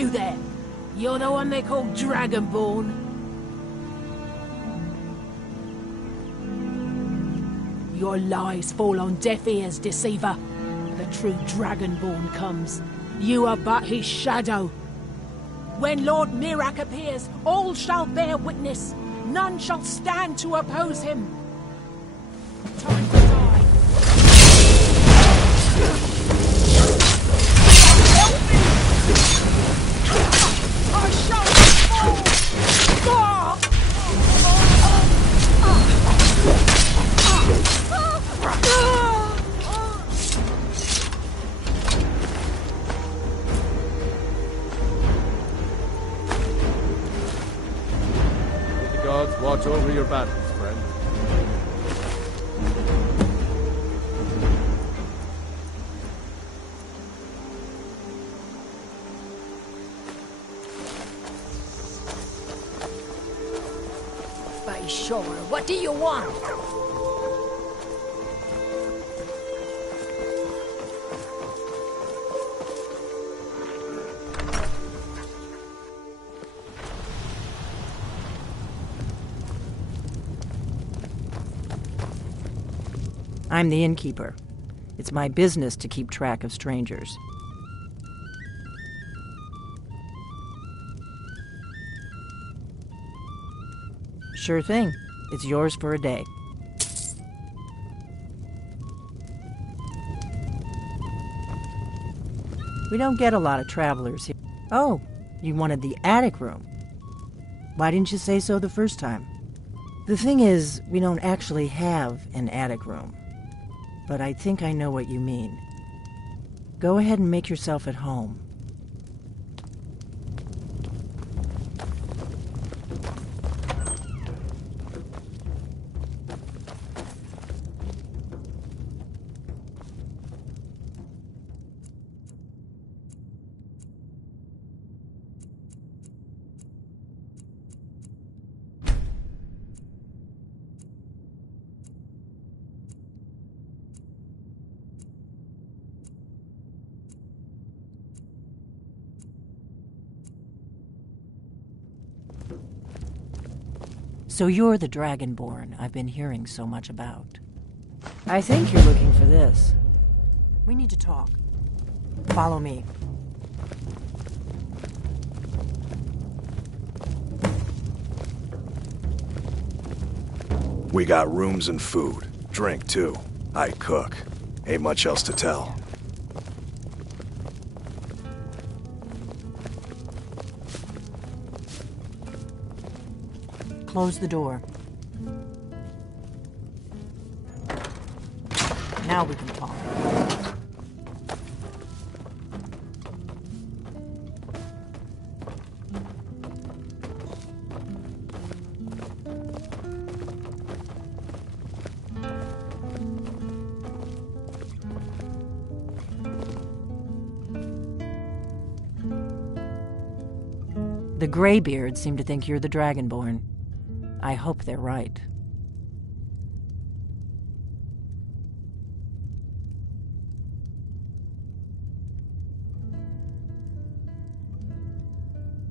You there! You're the one they call Dragonborn. Your lies fall on deaf ears, deceiver. The true Dragonborn comes. You are but his shadow. When Lord Mirak appears, all shall bear witness. None shall stand to oppose him. Time to die. Help me! I shall fall! May the gods watch over your battles, friend. By sure, what do you want? I'm the innkeeper. It's my business to keep track of strangers. Sure thing. It's yours for a day. We don't get a lot of travelers here. Oh, you wanted the attic room. Why didn't you say so the first time? The thing is, we don't actually have an attic room. But I think I know what you mean. Go ahead and make yourself at home. So you're the Dragonborn I've been hearing so much about. I think you're looking for this. We need to talk. Follow me. We got rooms and food. Drink, too. I cook. Ain't much else to tell. Close the door. Now we can talk. The Greybeards seem to think you're the Dragonborn. I hope they're right.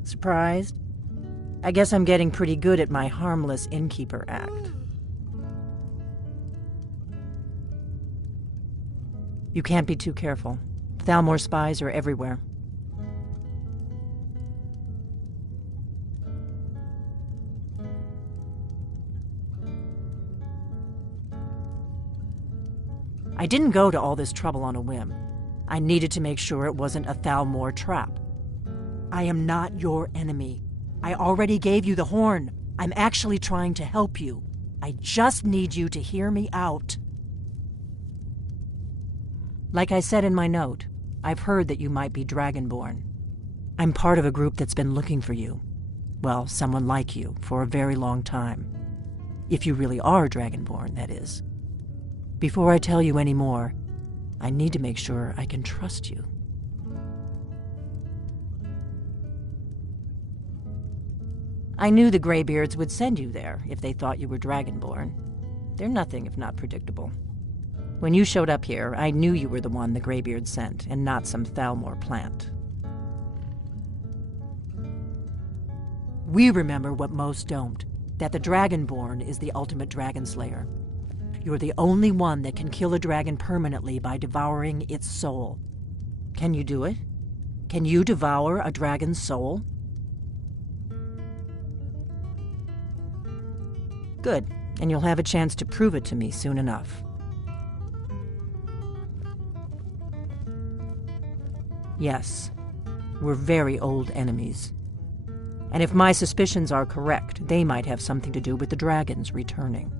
Surprised? I guess I'm getting pretty good at my harmless innkeeper act. You can't be too careful. Thalmor spies are everywhere. I didn't go to all this trouble on a whim. I needed to make sure it wasn't a Thalmor trap. I am not your enemy. I already gave you the horn. I'm actually trying to help you. I just need you to hear me out. Like I said in my note, I've heard that you might be Dragonborn. I'm part of a group that's been looking for you. Well, someone like you, for a very long time. If you really are Dragonborn, that is. Before I tell you any more, I need to make sure I can trust you. I knew the Greybeards would send you there if they thought you were Dragonborn. They're nothing if not predictable. When you showed up here, I knew you were the one the Greybeards sent, and not some Thalmor plant. We remember what most don't, that the Dragonborn is the ultimate dragon slayer. You're the only one that can kill a dragon permanently by devouring its soul. Can you do it? Can you devour a dragon's soul? Good, and you'll have a chance to prove it to me soon enough. Yes, we're very old enemies. And if my suspicions are correct, they might have something to do with the dragons returning.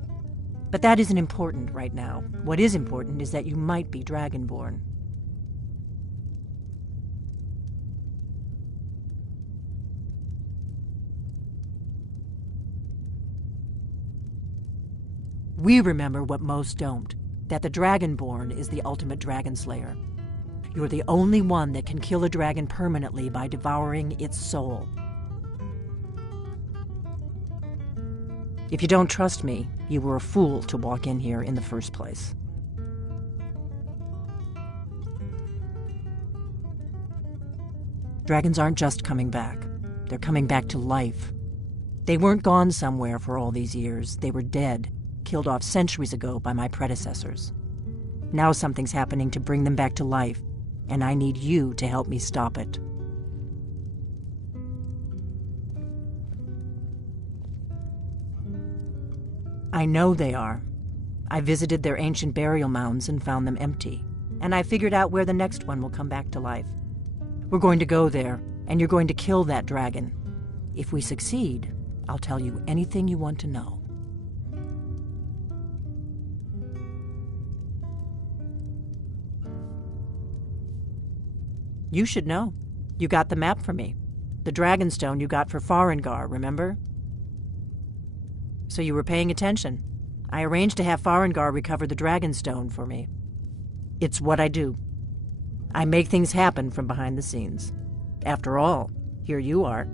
But that isn't important right now. What is important is that you might be Dragonborn. We remember what most don't, that the Dragonborn is the ultimate dragon slayer. You're the only one that can kill a dragon permanently by devouring its soul. If you don't trust me, you were a fool to walk in here in the first place. Dragons aren't just coming back. They're coming back to life. They weren't gone somewhere for all these years. They were dead, killed off centuries ago by my predecessors. Now something's happening to bring them back to life, and I need you to help me stop it. I know they are. I visited their ancient burial mounds and found them empty, and I figured out where the next one will come back to life. We're going to go there, and you're going to kill that dragon. If we succeed, I'll tell you anything you want to know. You should know. You got the map for me. The Dragonstone you got for Farengar, remember? So you were paying attention. I arranged to have Farengar recover the Dragonstone for me. It's what I do. I make things happen from behind the scenes. After all, here you are.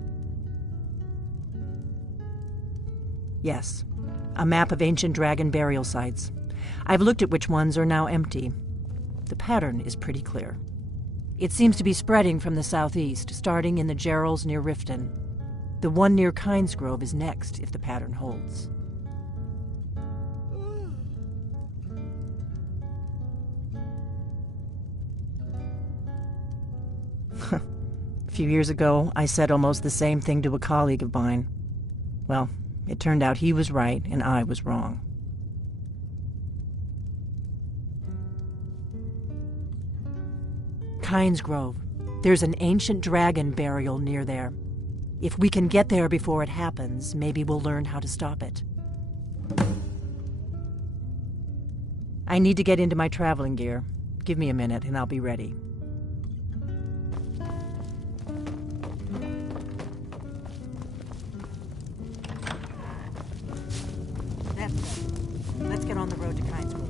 Yes, a map of ancient dragon burial sites. I've looked at which ones are now empty. The pattern is pretty clear. It seems to be spreading from the southeast, starting in the Gerals near Riften. The one near Kynesgrove is next, if the pattern holds. A few years ago, I said almost the same thing to a colleague of mine. Well, it turned out he was right and I was wrong. Kynesgrove. There's an ancient dragon burial near there. If we can get there before it happens, maybe we'll learn how to stop it. I need to get into my traveling gear. Give me a minute and I'll be ready. That's good. Let's get on the road to Kynesgrove.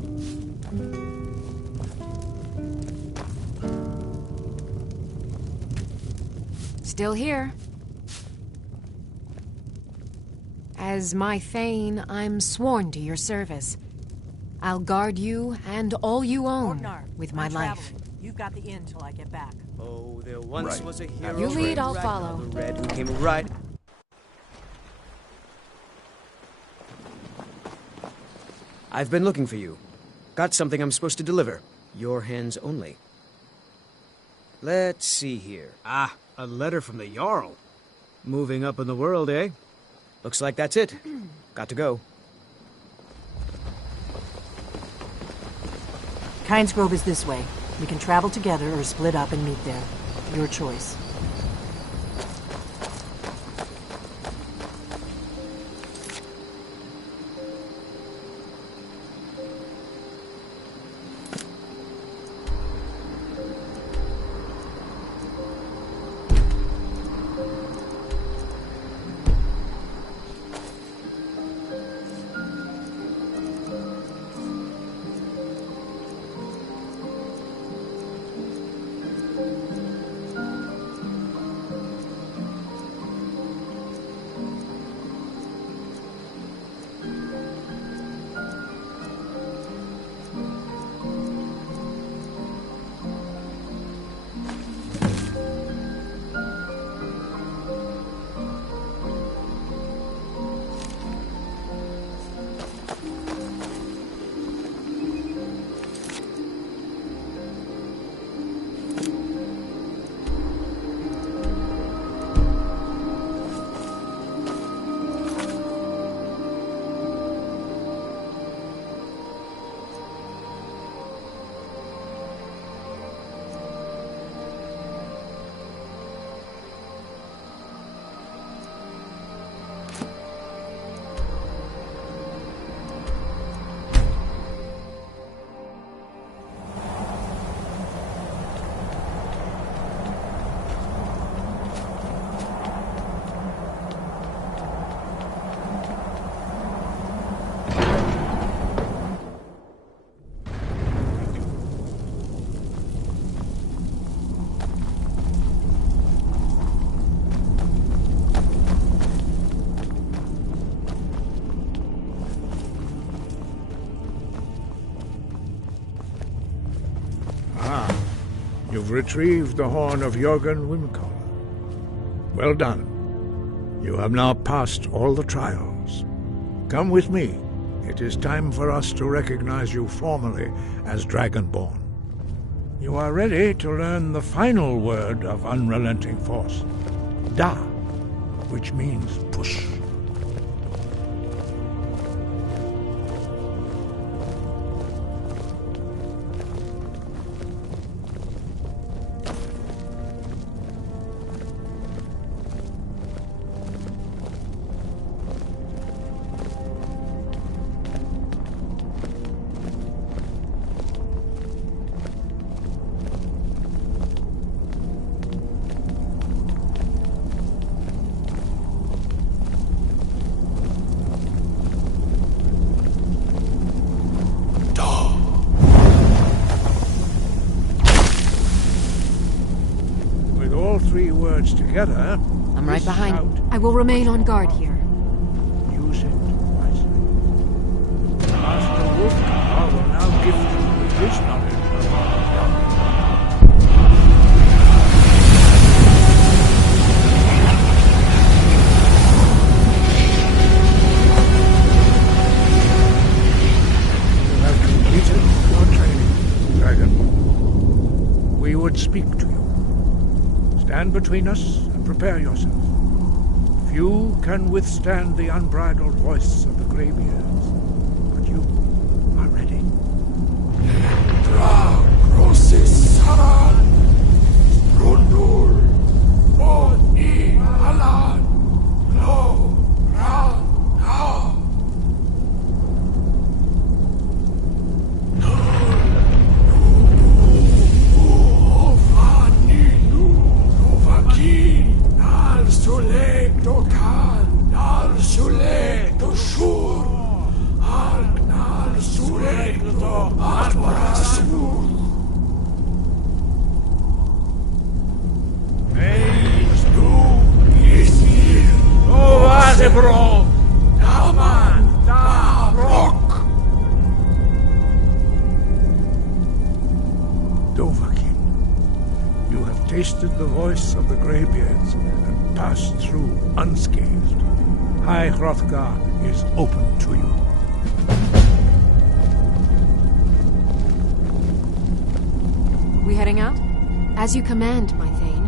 Still here. As my Thane, I'm sworn to your service. I'll guard you and all you own with my life. You've got the inn till I get back. Oh, there once was a hero. You lead, I'll follow. The red who came right. I've been looking for you. Got something I'm supposed to deliver. Your hands only. Let's see here. Ah, a letter from the Jarl. Moving up in the world, eh? Looks like that's it. Got to go. Kynesgrove is this way. We can travel together or split up and meet there. Your choice. You've retrieved the horn of Jörgen Wimkoll. Well done. You have now passed all the trials. Come with me. It is time for us to recognize you formally as Dragonborn. You are ready to learn the final word of unrelenting force. Da, which means push. Three words together. I'm right behind. Shout, I will remain on guard here. use it wisely. Master Wolfgar will now gift you with his knowledge of You have completed your training, Dragon. We would speak to you. Stand between us and prepare yourself. Few can withstand the unbridled voice of the Greybeards, but you are ready. Dovahkiin, you have tasted the voice of the Greybeards and passed through unscathed. High Hrothgar is open to you. We heading out? As you command, my Thane.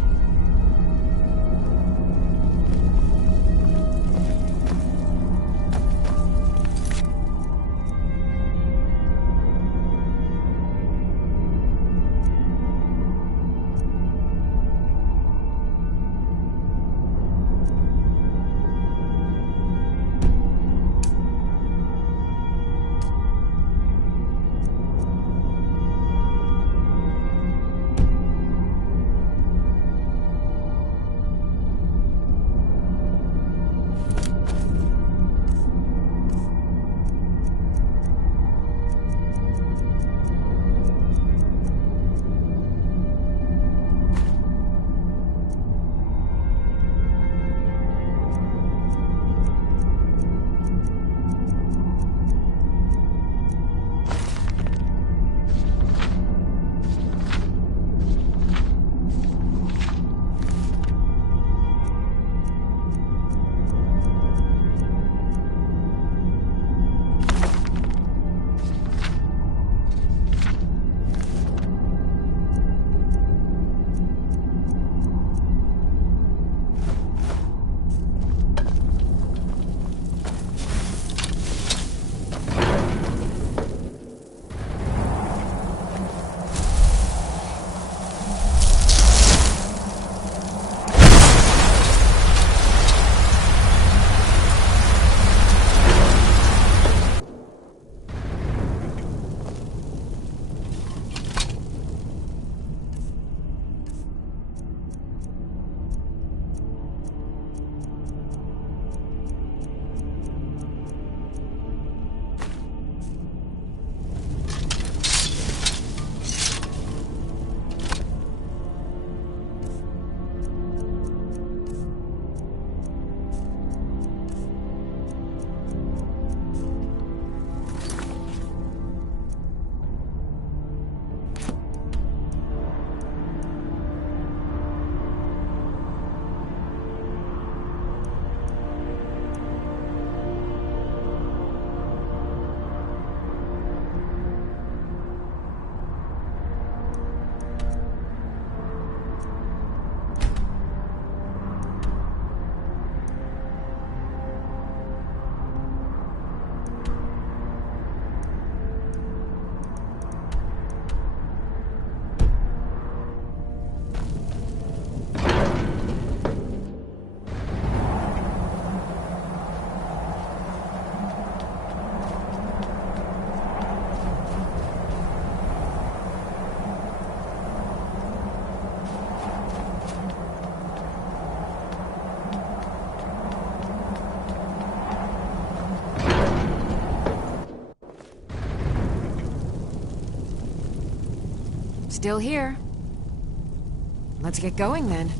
Still here. Let's get going then.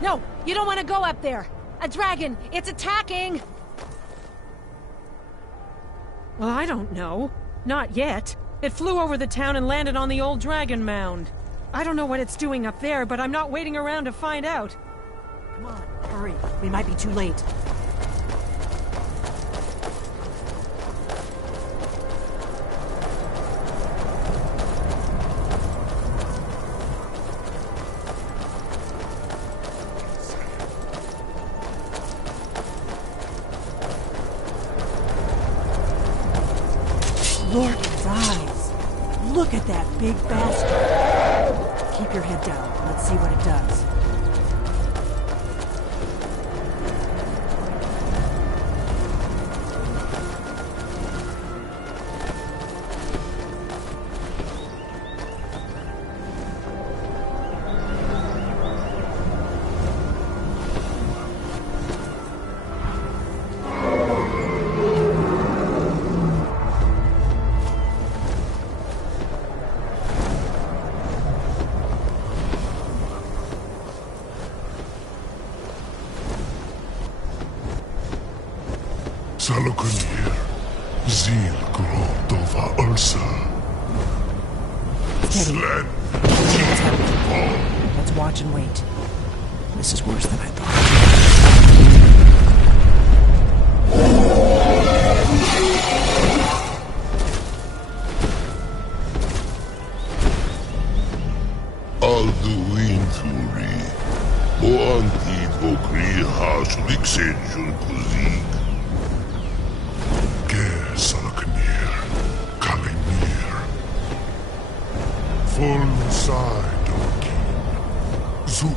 No, you don't want to go up there. A dragon, it's attacking! Well, I don't know. Not yet. It flew over the town and landed on the old dragon mound. I don't know what it's doing up there, but I'm not waiting around to find out. Come on, hurry. We might be too late. Lord, his eyes. Look at that big bastard. Keep your head down. Let's see what it does. Salokunir, Zil Grodova Ursa. Sled. Let's watch and wait. This is worse than I thought. Alduinturi, Boanti Vokri Hash Lixenjun Kuzik. Salokunir, Kalimir, Full side Dokin, Zuu,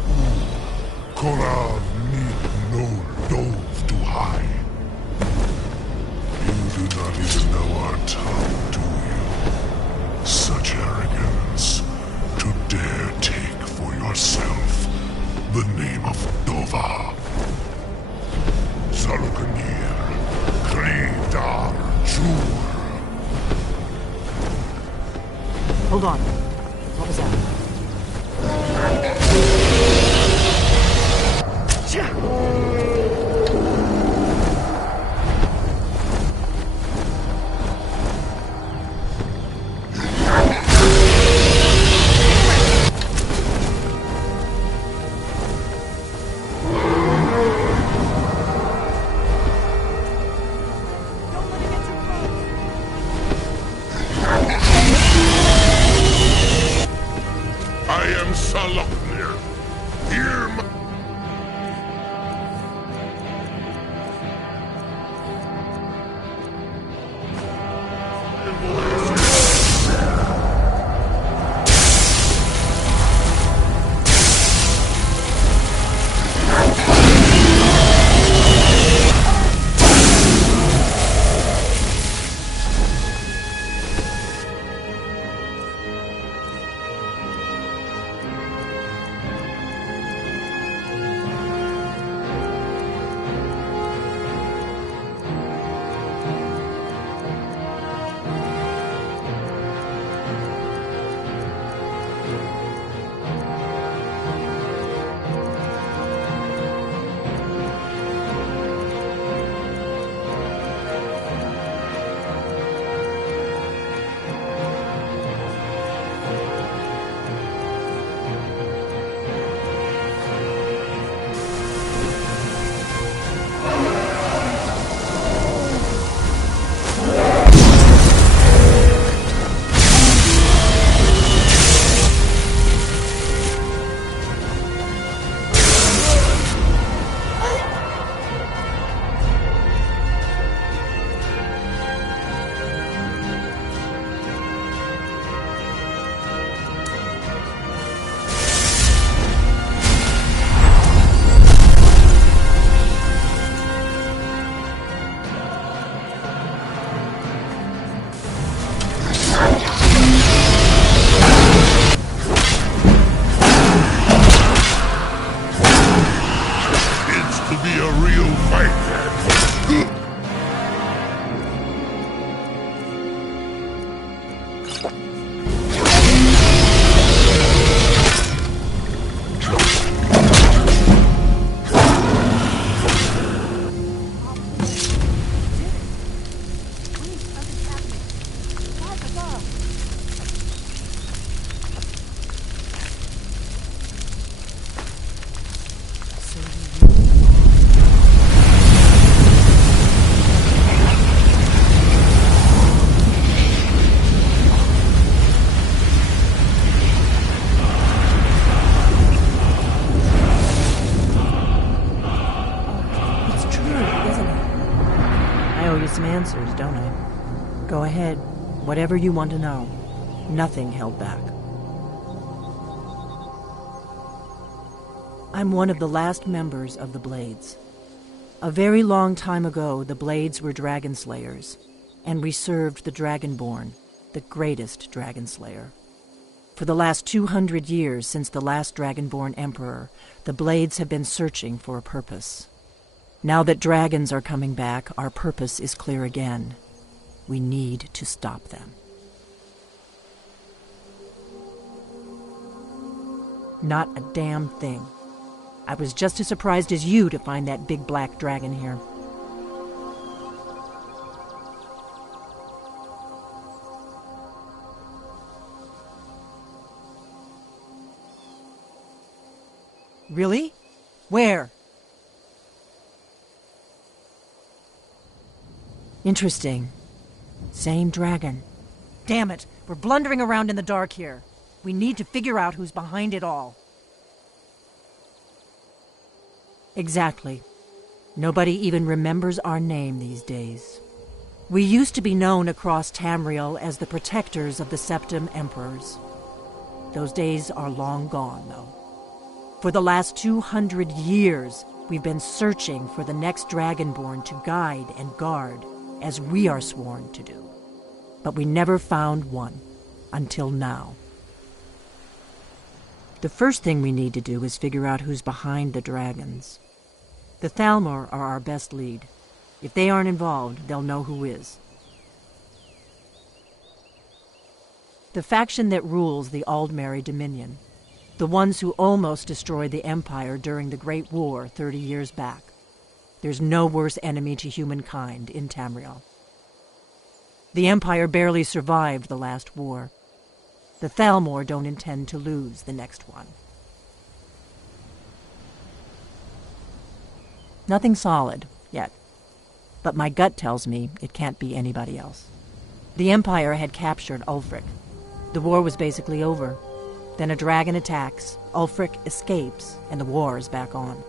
Korav Nid no Dove to high. You do not even know our tongue, do you? Such arrogance, to dare take for yourself the name of Dova. Salokunir, Kridar. Hold on. What was that? Saloknir, hear my... some answers, don't I? Go ahead. Whatever you want to know. Nothing held back. I'm one of the last members of the Blades. A very long time ago, the Blades were dragon slayers, and we served the Dragonborn, the greatest dragon slayer. For the last 200 years since the last Dragonborn Emperor, the Blades have been searching for a purpose. Now that dragons are coming back, our purpose is clear again. We need to stop them. Not a damn thing. I was just as surprised as you to find that big black dragon here. Really? Where? Interesting. Same dragon. Damn it, we're blundering around in the dark here. We need to figure out who's behind it all. Exactly. Nobody even remembers our name these days. We used to be known across Tamriel as the protectors of the Septim Emperors. Those days are long gone, though. For the last 200 years, we've been searching for the next Dragonborn to guide and guard, as we are sworn to do. But we never found one, until now. The first thing we need to do is figure out who's behind the dragons. The Thalmor are our best lead. If they aren't involved, they'll know who is. The faction that rules the Aldmeri Dominion. The ones who almost destroyed the Empire during the Great War 30 years back. There's no worse enemy to humankind in Tamriel. The Empire barely survived the last war. The Thalmor don't intend to lose the next one. Nothing solid, yet. But my gut tells me it can't be anybody else. The Empire had captured Ulfric. The war was basically over. Then a dragon attacks, Ulfric escapes, and the war is back on.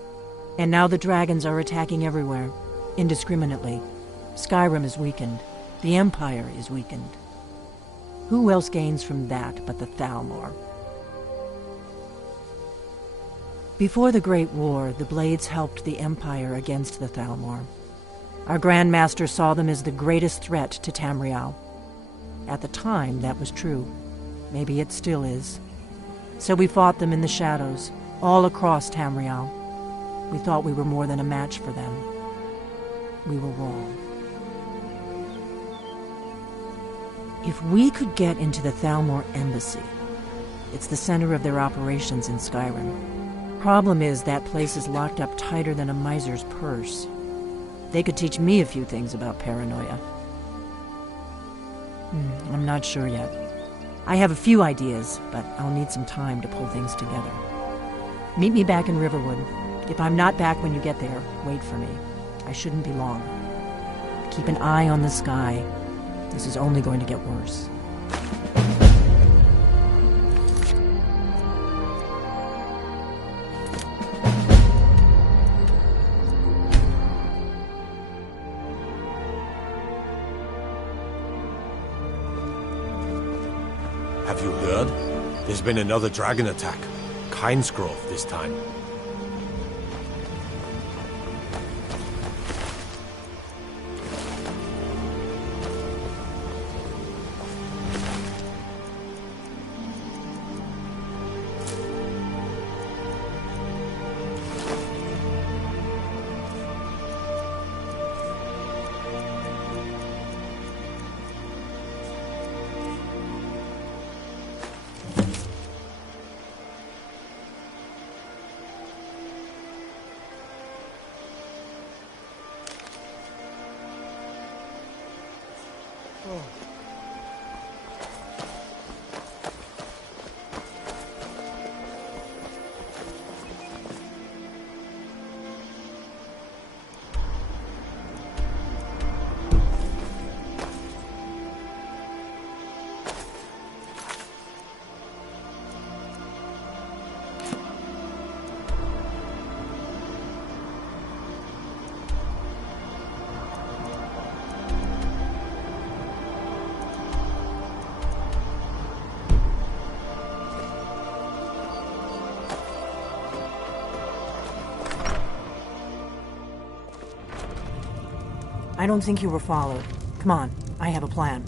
And now the dragons are attacking everywhere, indiscriminately. Skyrim is weakened. The Empire is weakened. Who else gains from that but the Thalmor? Before the Great War, the Blades helped the Empire against the Thalmor. Our Grand Master saw them as the greatest threat to Tamriel. At the time, that was true. Maybe it still is. So we fought them in the shadows, all across Tamriel. We thought we were more than a match for them. We were wrong. If we could get into the Thalmor embassy, it's the center of their operations in Skyrim. Problem is, that place is locked up tighter than a miser's purse. They could teach me a few things about paranoia. I'm not sure yet. I have a few ideas, but I'll need some time to pull things together. Meet me back in Riverwood. If I'm not back when you get there, wait for me. I shouldn't be long. Keep an eye on the sky. This is only going to get worse. Have you heard? There's been another dragon attack. Kynesgrove this time. I don't think you were followed. Come on, I have a plan.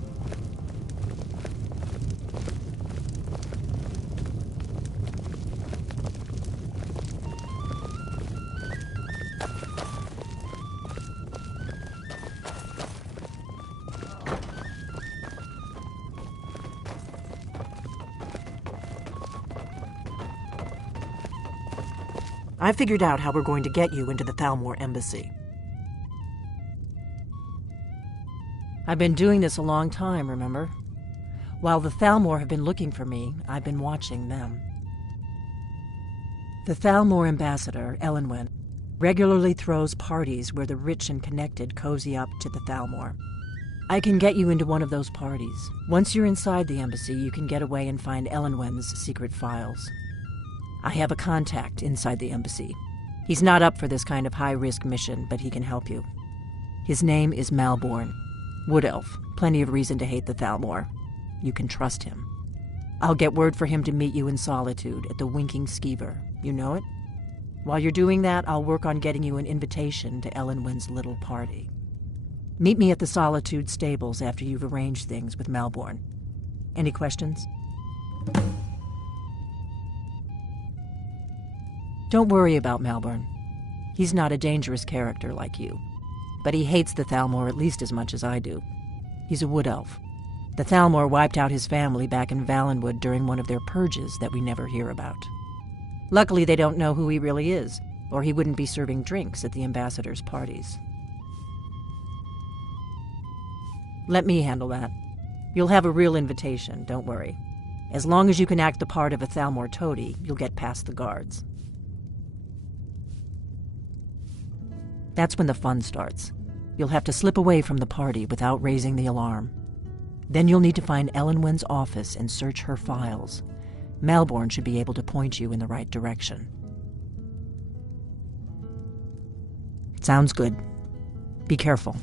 I figured out how we're going to get you into the Thalmor embassy. I've been doing this a long time, remember? While the Thalmor have been looking for me, I've been watching them. The Thalmor ambassador, Elenwen, regularly throws parties where the rich and connected cozy up to the Thalmor. I can get you into one of those parties. Once you're inside the embassy, you can get away and find Elenwen's secret files. I have a contact inside the embassy. He's not up for this kind of high-risk mission, but he can help you. His name is Malborn. Wood Elf. Plenty of reason to hate the Thalmor. You can trust him. I'll get word for him to meet you in Solitude at the Winking Skeever. You know it? While you're doing that, I'll work on getting you an invitation to Elenwen's little party. Meet me at the Solitude stables after you've arranged things with Malborn. Any questions? Don't worry about Malborn. He's not a dangerous character like you. But he hates the Thalmor at least as much as I do. He's a wood elf. The Thalmor wiped out his family back in Valenwood during one of their purges that we never hear about. Luckily, they don't know who he really is, or he wouldn't be serving drinks at the ambassador's parties. Let me handle that. You'll have a real invitation, don't worry. As long as you can act the part of a Thalmor toady, you'll get past the guards. That's when the fun starts. You'll have to slip away from the party without raising the alarm. Then you'll need to find Elenwen's office and search her files. Malborn should be able to point you in the right direction. Sounds good. Be careful.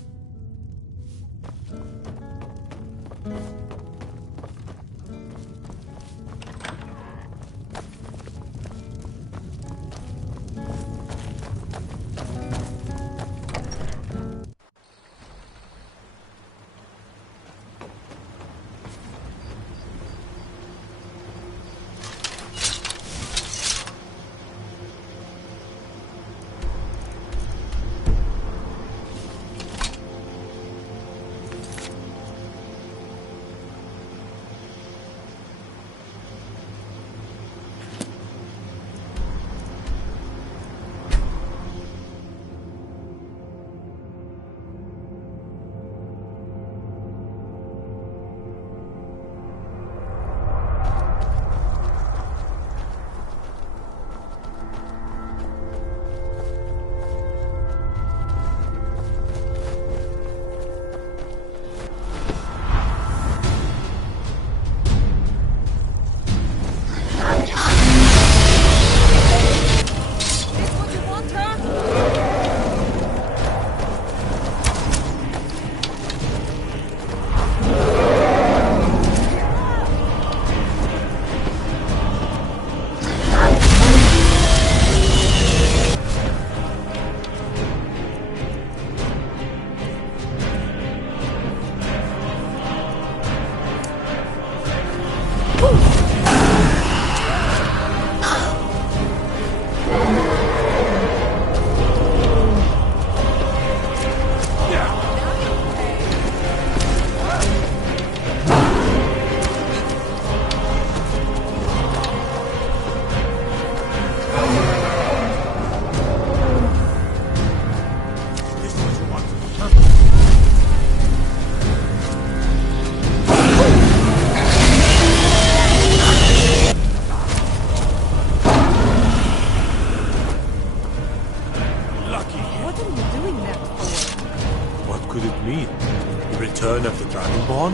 Return of the Dragonborn?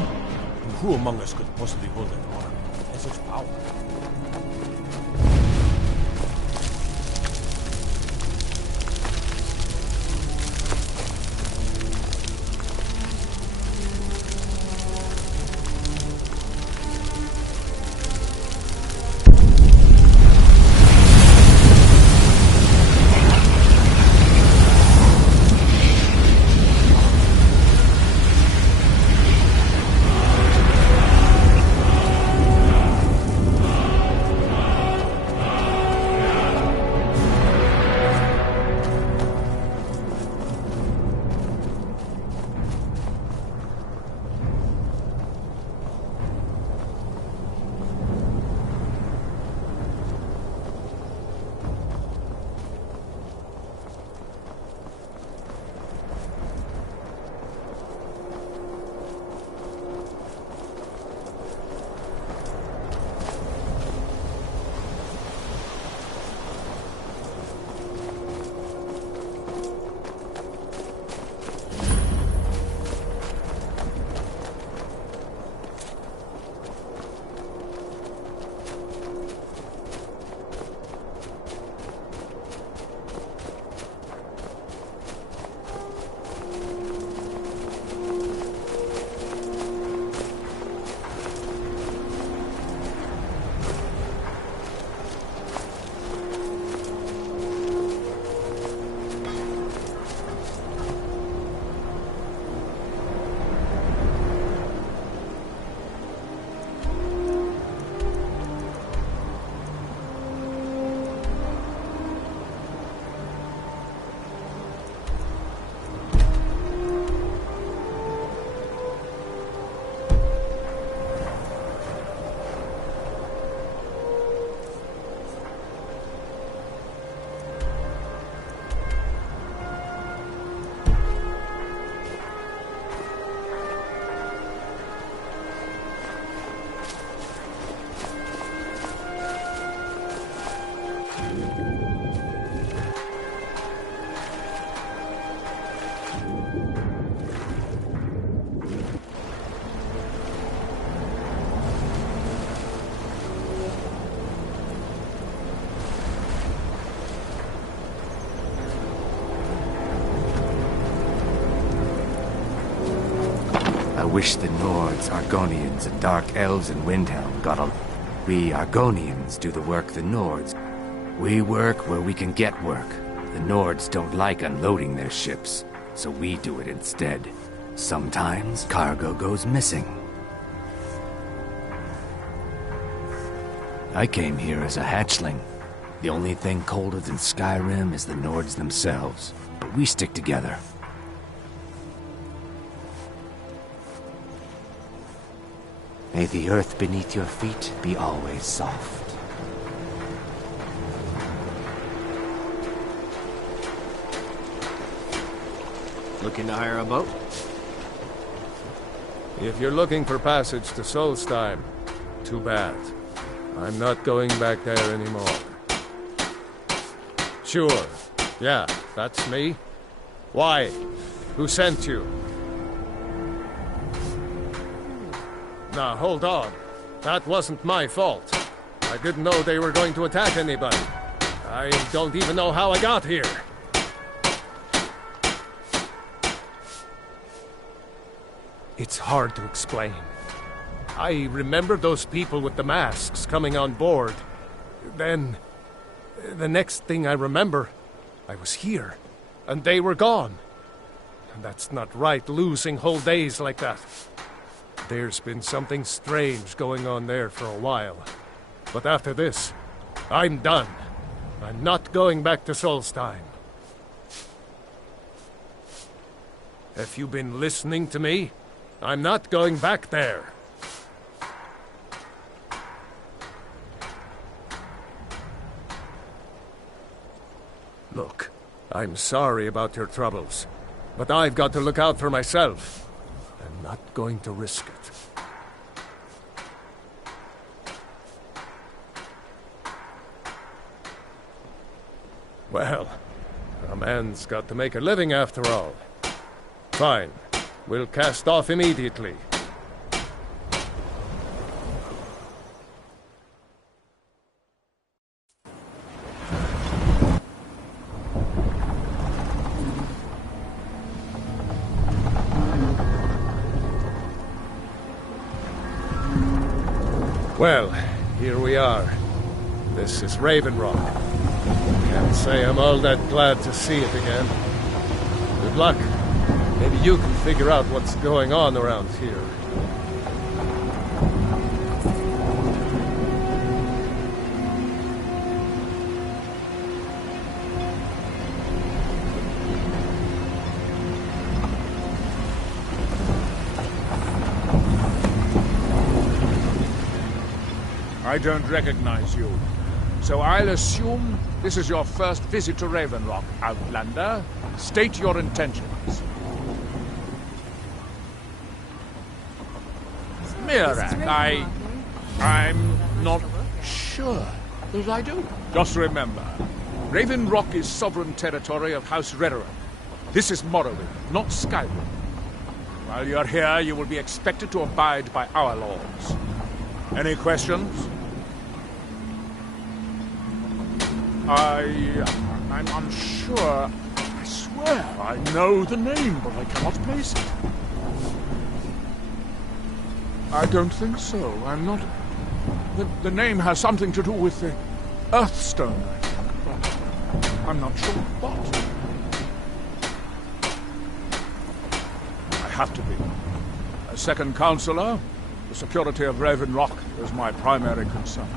Who among us could possibly hold an arm in such power? wish the Nords, Argonians, and Dark Elves in Windhelm got a... We Argonians do the work the Nords. We work where we can get work. The Nords don't like unloading their ships, so we do it instead. Sometimes cargo goes missing. I came here as a hatchling. The only thing colder than Skyrim is the Nords themselves, but we stick together. May the earth beneath your feet be always soft. Looking to hire a boat? If you're looking for passage to Solstheim, too bad. I'm not going back there anymore. Sure. Yeah, that's me. Why? Who sent you? Now, hold on. That wasn't my fault. I didn't know they were going to attack anybody. I don't even know how I got here. It's hard to explain. I remember those people with the masks coming on board. Then, the next thing I remember, I was here, and they were gone. And that's not right, losing whole days like that. There's been something strange going on there for a while. But after this, I'm done. I'm not going back to Solstheim. Have you been listening to me? I'm not going back there. Look, I'm sorry about your troubles, but I've got to look out for myself. I'm not going to risk it. Well, a man's got to make a living after all. Fine. We'll cast off immediately. Well, here we are. This is Raven Rock. Can't say I'm all that glad to see it again. Good luck. Maybe you can figure out what's going on around here. I don't recognize you. So I'll assume this is your first visit to Raven Rock, Outlander. State your intentions. Mirak, I'm not sure that I do. Just remember, Raven Rock is sovereign territory of House Redoran. This is Morrowind, not Skyrim. While you're here, you will be expected to abide by our laws. Any questions? I'm unsure. I swear I know the name, but I cannot place it. I don't think so. I'm not... The name has something to do with the Earthstone, I think, but I'm not sure what. I have to be. As second counselor, the security of Raven Rock is my primary concern.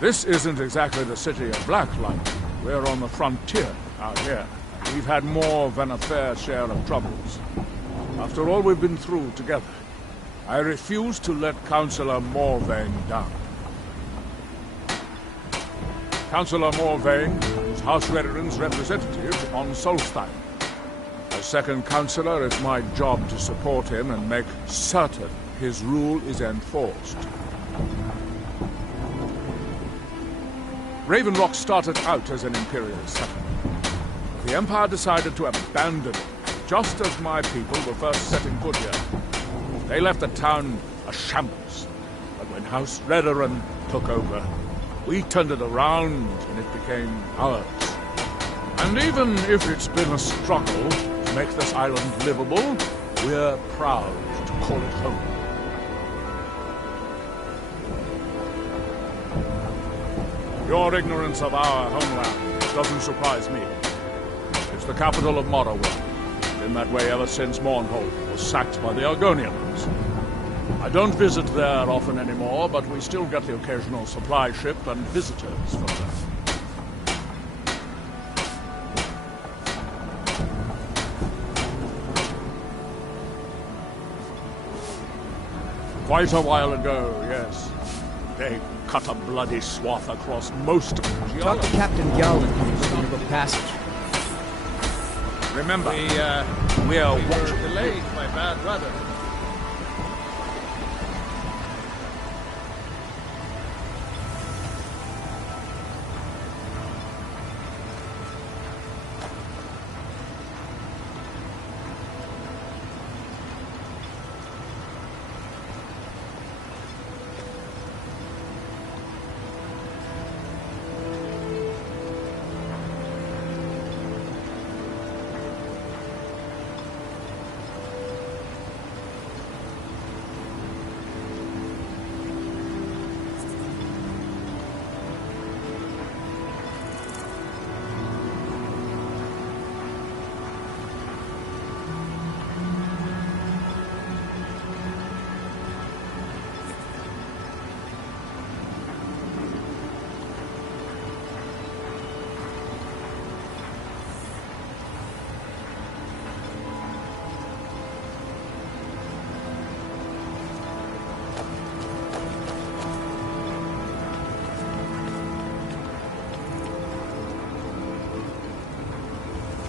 This isn't exactly the city of Blacklight. We're on the frontier out here. We've had more than a fair share of troubles. After all we've been through together, I refuse to let Councillor Morvain down. Councillor Morvain is House Redoran's representative on Solstheim. As second councillor, it's my job to support him and make certain his rule is enforced. Raven Rock started out as an Imperial settlement. The Empire decided to abandon it, just as my people were first setting foot here. They left the town a shambles, but when House Redoran took over, we turned it around and it became ours. And even if it's been a struggle, make this island livable, we're proud to call it home. Your ignorance of our homeland doesn't surprise me. It's the capital of Morrowind. Been that way ever since Mournhold was sacked by the Argonians. I don't visit there often anymore, but we still get the occasional supply ship and visitors from there. Quite a while ago, yes. They cut a bloody swath across most of the Talk to Captain Gowland for the book passage. Remember, we are delayed by bad weather.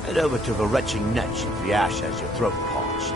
Head over to the retching netch if the ash has your throat parched.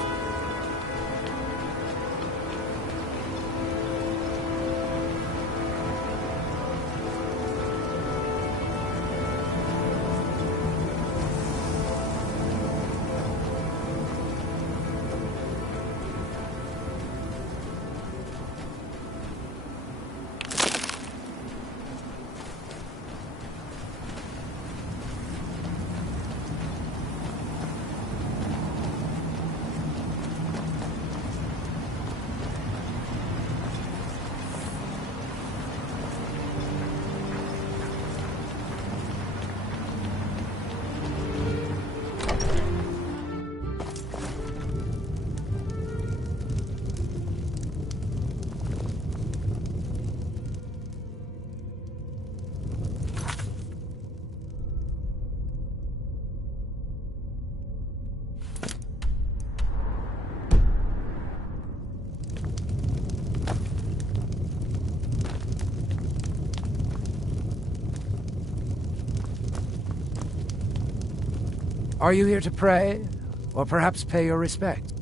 Are you here to pray? Or perhaps pay your respect?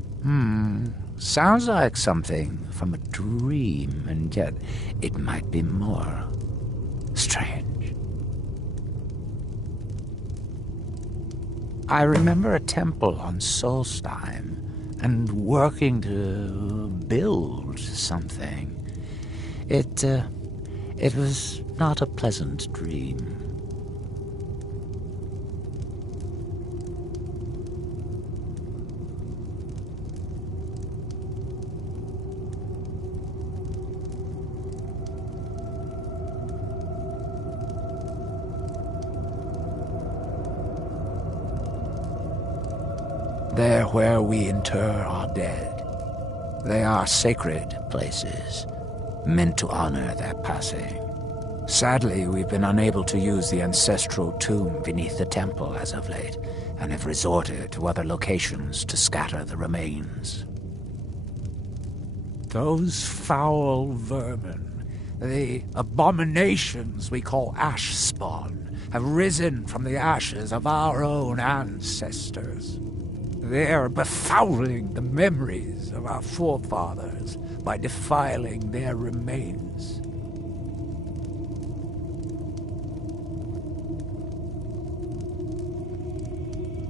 Sounds like something from a dream, and yet it might be more strange. I remember a temple on Solstheim, and working to build something. It was not a pleasant dream. They're where we inter our dead. They are sacred places, meant to honor their passing. Sadly, we've been unable to use the ancestral tomb beneath the temple as of late, and have resorted to other locations to scatter the remains. Those foul vermin, the abominations we call ash spawn, have risen from the ashes of our own ancestors. They're befouling the memories of our forefathers by defiling their remains.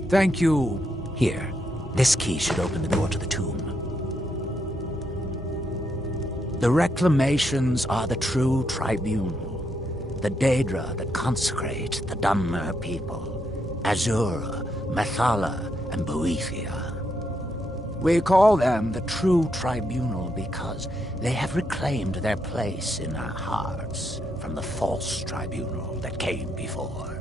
Thank you. Here, this key should open the door to the tomb. The reclamations are the true tribunal, the Daedra that consecrate the Dunmer people. Azura, Methala, and Boethia. We call them the True Tribunal because they have reclaimed their place in our hearts from the false tribunal that came before.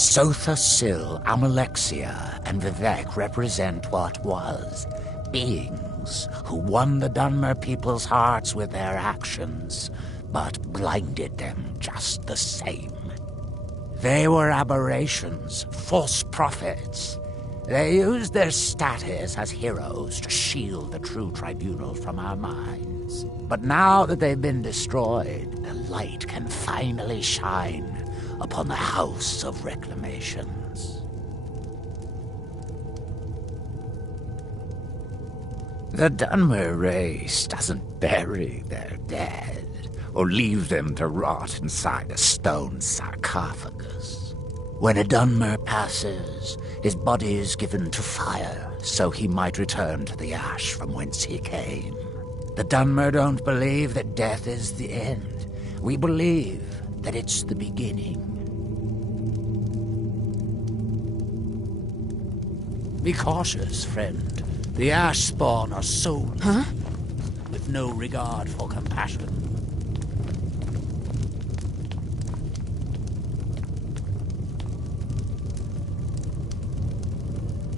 Sotha Sil, Amalexia, and Vivek represent what was. Beings who won the Dunmer people's hearts with their actions, but blinded them just the same. They were aberrations, false prophets. They used their status as heroes to shield the true tribunal from our minds. But now that they've been destroyed, the light can finally shine upon the House of Reclamations. The Dunmer race doesn't bury their dead or leave them to rot inside a stone sarcophagus. When a Dunmer passes, his body is given to fire so he might return to the ash from whence he came. The Dunmer don't believe that death is the end. We believe that it's the beginning. Be cautious, friend. The ash spawn are souls with no regard for compassion.